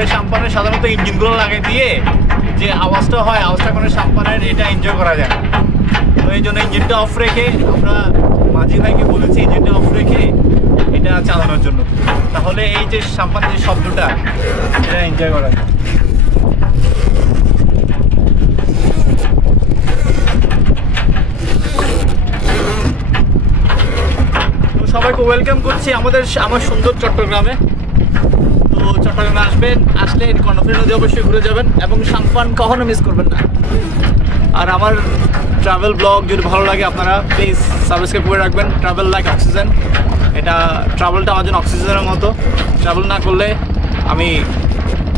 পরে সাম্পানের সাধারণত ইঞ্জিনগুলো লাগিয়ে দিয়ে যে আওয়াজটা হয়, আওয়াজটা করে সাম্পানের এটা এনজয় করা যায়। তো এই জন্য ইঞ্জিনটা অফ রেখে আমরা মাঝি ভাইকে বলেছি ইঞ্জিনটা অফ রেখে এটা চালানোর জন্য, তাহলে এই যে সাম্পানের যে শব্দটা এটা এনজয় করা যায়। তো সবাইকে ওয়েলকাম করছি আমার সুন্দর চট্টগ্রামে। তো চট্টগ্রামে আসলে কর্ণফুলী নদী অবশ্যই ঘুরে যাবেন এবং সাম্পান কখনো মিস করবেন না। আর আমার ট্রাভেল ব্লগ যদি ভালো লাগে আপনারা প্লিজ সাবস্ক্রাইব করে রাখবেন। ট্রাভেল লাইক অক্সিজেন, এটা ট্রাভেলটা আমার জন্য অক্সিজেনের মতো। ট্রাভেল না করলে আমি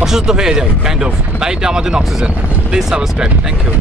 অসুস্থ হয়ে যাই কাইন্ড অফ, তাই এটা আমার জন্য oxygen. Please subscribe, thank you.